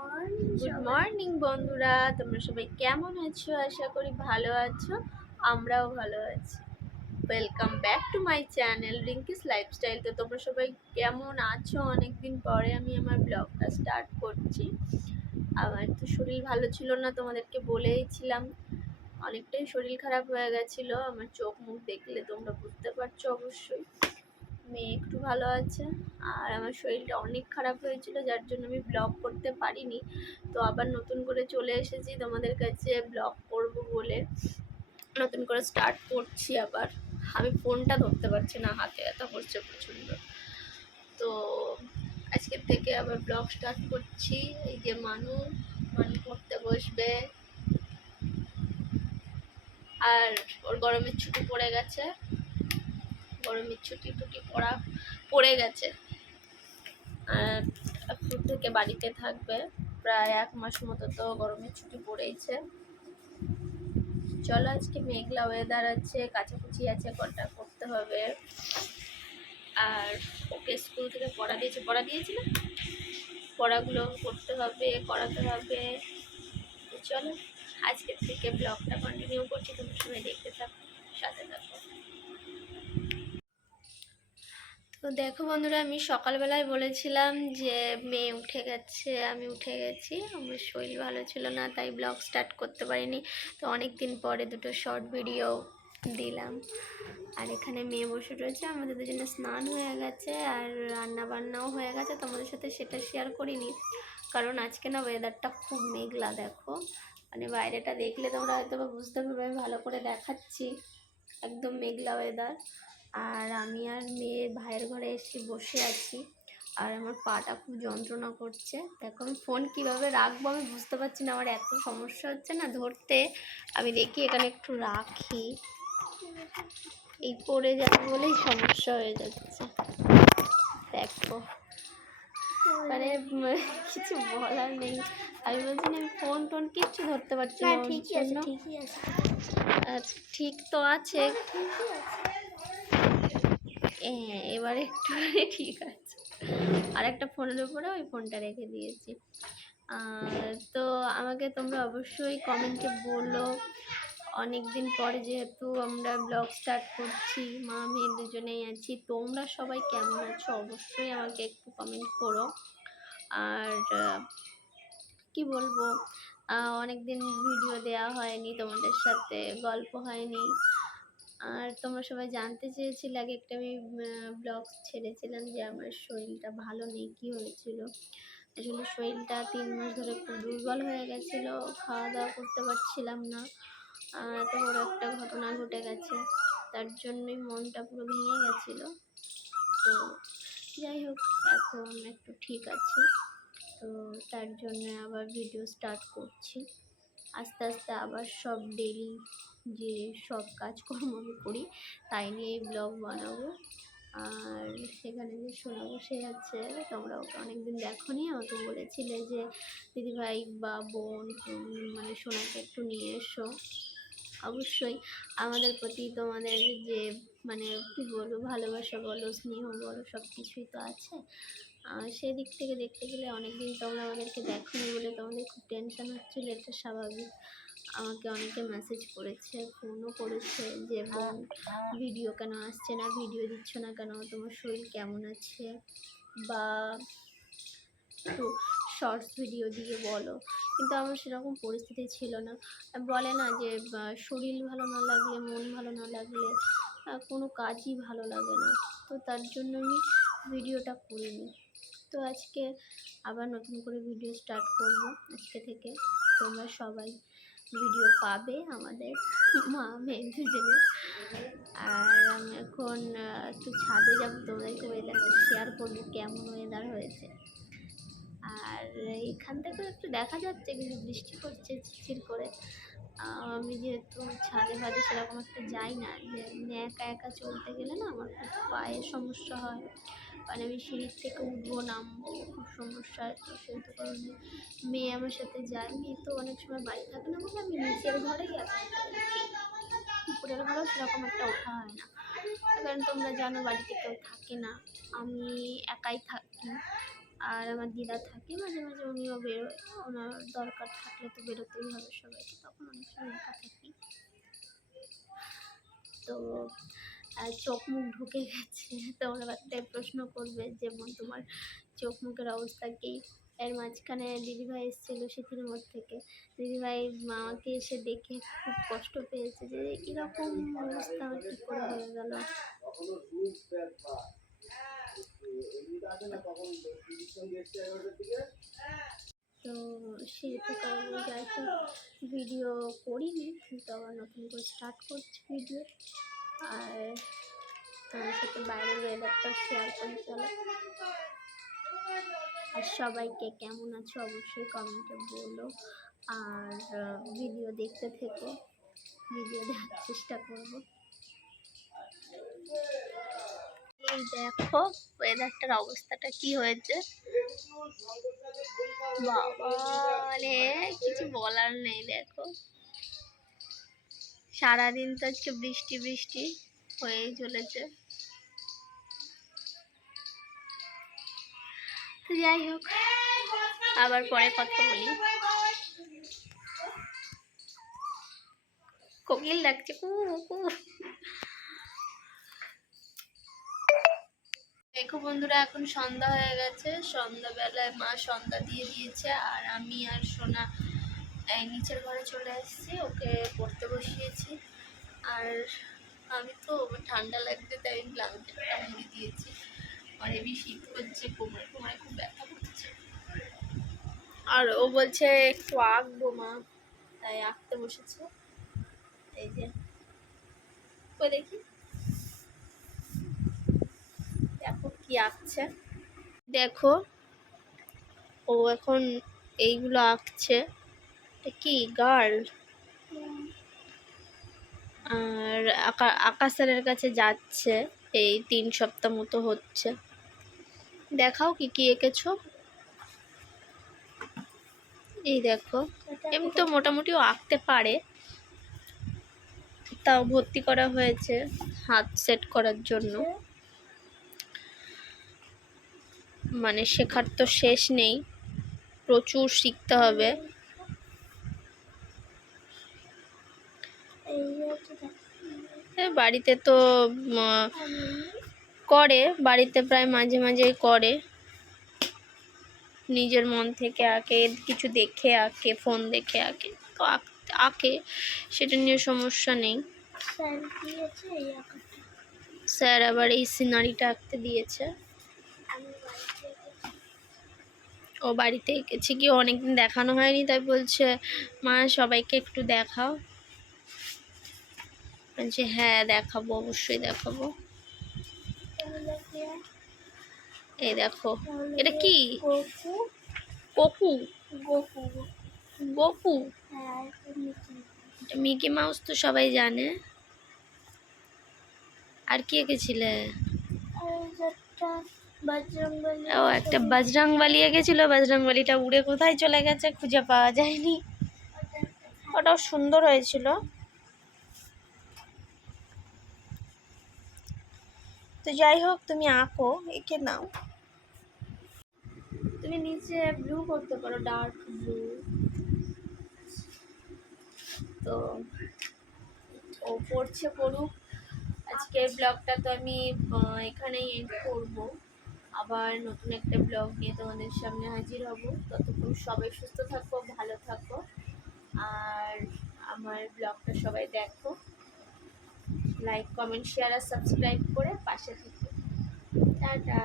Good morning বন্ধুরা, তোমরা সবাই কেমন আছো? আশা করি ভালো আছো। আমরাও ভালো আছি। Welcome back to my channel Rinki's lifestyle. তো তোমরা সবাই কেমন আছো? অনেকদিন পরে আমি আমার ব্লগটা স্টার্ট করছি। আমার তো শরীর ভালো ছিল না, তোমাদেরকে বলেইছিলাম। অনেকটাই শরীর খারাপ হয়ে গেছিলো। আমার চোখ মুখ দেখলে তোমরা বুঝতে পারছো অবশ্যই। মেয়ে একটু ভালো আছে, আর আমার শরীরটা অনেক খারাপ হয়েছিল, যার জন্য আমি ব্লগ করতে পারিনি। তো আবার নতুন করে চলে এসেছি তোমাদের কাছে ব্লগ করব বলে। নতুন করে স্টার্ট করছি আবার। আমি ফোনটা ধরতে পারছি না, হাতে ব্যথা করছে প্রচণ্ড। তো আজকের থেকে আবার ব্লগ স্টার্ট করছি। এই যে মানু পড়তে বসবে, আর ওর গরমের ছুটি পড়ে গেছে। গরমের ছুটি পড়ে গেছে, আর এখন থেকে বাড়িতে থাকবে প্রায় 1 মাস মতো। তো গরমের ছুটি পড়েইছে। চলো, আজকে মেঘলা ওয়েদার আছে, কাচাকুচি আছে, কটা করতে হবে। আর ওকে স্কুল থেকে পড়া দিয়েছিল, পড়াগুলো করতে হবে, করাতে হবে। তো চলো, আজকের থেকে ব্লগটা কন্টিনিউ করছি, তুমি সবাই দেখতে থাকো, সাথে থাকো। তো দেখো বন্ধুরা, আমি সকালবেলায় বলেছিলাম যে মেয়ে উঠে গেছে, আমি উঠে গেছি। আমার শরীর ভালো ছিল না, তাই ব্লগ স্টার্ট করতে পারিনি। তো অনেক দিন পরে দুটো শর্ট ভিডিও দিলাম। আর এখানে মেয়ে বসে রয়েছে, আমাদের দুজনে স্নান হয়ে গেছে, আর রান্না বান্নাও হয়ে গেছে। তোমাদের সাথে সেটা শেয়ার করিনি, কারণ আজকে না ওয়েদারটা খুব মেঘলা। দেখো, মানে বাইরেটা দেখলে তোমরা হয়তো বুঝতে পারবে, আমি ভালো করে দেখাচ্ছি। একদম মেঘলা ওয়েদার। আর আমি আর মেয়ে ভাইয়ের ঘরে এসে বসে আছি, আর আমার পাটা খুব যন্ত্রণা করছে। দেখো, আমি ফোন কীভাবে রাখবো আমি বুঝতে পারছি না, আমার এত সমস্যা হচ্ছে না ধরতে। আমি দেখি এখানে একটু রাখি, এই পড়ে যাবে বলেই সমস্যা হয়ে যাচ্ছে। দেখো, মানে কিছু বলার নেই। আমি বলছি না, আমি ফোন টোন কিচ্ছু ধরতে পারছি না। ঠিকই আছে। ঠিক তো আছে, হ্যাঁ, এবারে একটু ঠিক আছে। আর একটা ফোনের উপরে ওই ফোনটা রেখে দিয়েছি। তো আমাকে তোমরা অবশ্যই কমেন্টে বলো, অনেক দিন পরে যেহেতু আমরা ব্লগ স্টার্ট করছি, মা মেয়ে দুজনেই আছি, তোমরা সবাই কেমন আছো অবশ্যই আমাকে একটু কমেন্ট করো। আর কি বলবো, অনেক দিন ভিডিও দেওয়া হয়নি, তোমাদের সাথে গল্প হয়নি। আর তোমরা সবাই জানতে চেয়েছিলে, আগে একটা আমি ব্লগ ছেড়েছিলাম যে আমার শরীরটা ভালো নেই, কী হয়েছিল। আসলে শরীরটা 3 মাস ধরে খুব দুর্বল হয়ে গেছিলো, খাওয়া দাওয়া করতে পারছিলাম না। এত বড় একটা ঘটনা ঘটে গেছে, তার জন্যই মনটা পুরো ভেঙে গেছিলো। তো যাই হোক, এখন একটু ঠিক আছি। তো তার জন্য আবার ভিডিও স্টার্ট করছি। আস্তে আস্তে আবার সব ডেলি যে সব কাজকর্ম আমি করি তাই নিয়ে ব্লগ বানাবো। আর সেখানে যে সোনা বসে আছে, তোমরা ওকে অনেকদিন দেখোনি, আমাকে বলেছিলে যে দিদিভাই বা বোন মানে সোনাকে একটু নিয়ে এসো। অবশ্যই আমাদের প্রতি তোমাদের যে মানে কী বলবো, ভালোবাসা বলো, স্নেহ বলো, সব কিছুই তো আছে। সেই দিক থেকে দেখতে গেলে অনেকদিন তোমরা আমাদেরকে দেখোনি বলে তোমাদের খুব টেনশন হচ্ছিলো, এটা স্বাভাবিক। আমাকে অনেকে মেসেজ করেছে, ফোনও করেছে যে বোন ভিডিও কেন আসছে না, ভিডিও দিচ্ছ না কেন, তোমার শরীর কেমন আছে, বা একটু শর্টস ভিডিও দিয়ে বলো। কিন্তু আমার সেরকম পরিস্থিতি ছিল না। বলে না যে শরীর ভালো না লাগলে, মন ভালো না লাগলে কোনো কাজই ভালো লাগে না। তো তার জন্য আমি ভিডিওটা করিনি। তো আজকে আবার নতুন করে ভিডিও স্টার্ট করব। আজকে থেকে তোমরা সবাই ভিডিও পাবে আমাদের মা মেয়ে দুজনে। আর আমি এখন একটু ছাদে যাবো, তোমাদেরকে ওয়েদারটা শেয়ার করবো কেমন ওয়েদার হয়েছে। আর এখান থেকেও একটু দেখা যাচ্ছে কিন্তু বৃষ্টি পড়ছে ঝিরঝির করে। আমি যেহেতু ছাদে ফাদে সেরকম একটা যাই না, যে একা একা চলতে গেলে না আমার খুব পায়ের সমস্যা হয়, মানে আমি সিঁড়ির থেকে উঠবো নামবো খুব সমস্যা হয়। তো সেই তো কারণে মেয়ে আমার সাথে যায়। মেয়ে তো অনেক সময় বাড়ি থাকে না বলে আমি নিচের ঘরেই একা একা উঠি, উপরের ঘরেও সেরকম একটা ওঠা হয় না, কারণ তোমরা জানো বাড়িতে কেউ থাকে না, আমি একাই থাকি। আর আমার দিদা থাকে মাঝে মাঝে, উনিও বেরোয়, ওনার দরকার থাকলে তো বেরোতেই হবে সবাইকে, তখন অনেক সময় একা থাকি। তো চোখ মুখ ঢুকে গেছে, তোমরা একটাই প্রশ্ন করবে যেমন তোমার চোখ মুখের অবস্থা কী। এর মাঝখানে দিদিভাই এসেছিলো সিথিরমোড় থেকে। দিদিভাই আমাকে এসে দেখে খুব কষ্ট পেয়েছে যে এরকম অবস্থা আমার কী করে হয়ে গেল। তো সেহেতু কারণে যাই হোক ভিডিও করিনি, কিন্তু আবার নতুন করে স্টার্ট করছি ভিডিও। আর তোমার সাথে বাইরের ওয়েদারটা শেয়ার করি চলো। আর সবাইকে কেমন আছো অবশ্যই কমেন্টে বলো। আর ভিডিও দেখতে থেকো, ভিডিও দেখার চেষ্টা করব। এই দেখো ওয়েদারটার অবস্থাটা কি হয়েছে, বাবা রে কিছু বলার নেই। দেখো সারাদিন তো আজকে বৃষ্টি বৃষ্টি হয়েই চলেছে। তো যাই হোক আবার পরে কথা বলি। কোকিল ডাকছে কু কু। দেখো বন্ধুরা এখন সন্ধ্যা হয়ে গেছে, সন্ধ্যাবেলায় মা সন্ধ্যা দিয়ে দিয়েছে, আর আমি আর সোনা এই নিচের ঘরে চলে এসেছি, ওকে পড়তে বসিয়েছি। আর আমি তো ঠান্ডা লাগবে তাই আমি ব্ল্যাঙ্কেটটা মুড়ি দিয়েছি, আর হেবি শীত করছে, কোমরে কোমরে খুব ব্যথা করছে। আর ও বলছে একটু আঁকবো মা, তাই আঁকতে বসেছে। এই যে ওই দেখি দেখো কি আঁকছে, দেখো ও এখন এইগুলো আঁকছে। এটা কি গার্ল? আর আকাশ স্যারের কাছে যাচ্ছে, এই 3 সপ্তাহ মতো হচ্ছে। দেখাও কি কি এঁকেছো। এই দেখো এমনি তো মোটামুটি ও আঁকতে পারে, তাও ভর্তি করা হয়েছে হাত সেট করার জন্য। মানে শেখার তো শেষ নেই, প্রচুর শিখতে হবে। বাড়িতে তো করে, বাড়িতে প্রায় মাঝে মাঝেই করে, নিজের মন থেকে আঁকে, কিছু দেখে আঁকে, ফোন দেখে আঁকে, তো আঁকে, সেটা নিয়ে সমস্যা নেই। স্যার আবার এই সিনারিটা আঁকতে দিয়েছে, ও বাড়িতে এঁকেছে কি অনেকদিন দেখানো হয়নি, তাই বলছে মা সবাইকে একটু দেখাও। বলছে হ্যাঁ দেখাবো, অবশ্যই দেখাবো। এই দেখো এটা কি? গোকু। গোকু মিকি মাউস তো সবাই জানে। আর কি এঁকেছিলে? ও একটা বজরংবলী এঁকেছিল, বজরংবলীটা উড়ে কোথায় চলে গেছে খুঁজে পাওয়া যায়নি। ওটাও সুন্দর হয়েছিল। তো যাই হোক তুমি আঁকো, এঁকে নাও। তুমি নিচে ব্লু করতে পারো, ডার্ক ব্লু। তো ও পড়ছে, পড়ুক। আজকের ব্লগটা তো আমি এখানেই এন্ড করবো। আবার নতুন একটা ব্লগ নিয়ে তোমাদের সামনে হাজির হব। ততক্ষণ সবাই সুস্থ থাকো, ভালো থাকো, আর আমার ব্লগটা সবাই দেখো, লাইক কমেন্ট শেয়ার আর সাবস্ক্রাইব করে পাশে থেকো। টাটা।